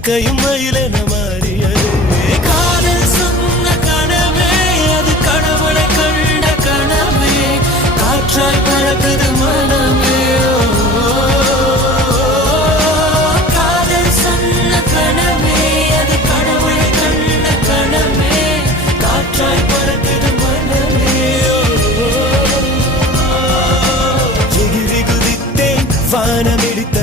இறக்கையும் மயிலென மாறியது. காதல் சொன்ன கனவே அது கடவுளை கண்ட கனவே, காற்றாய் பறக்குது மனமே. காதல் சொன்ன கனவே அது கடவுளை கண்ட கனவே, காற்றாய் பறக்குது மனமே. எகிரி குதித்தேன் வானமிடித்த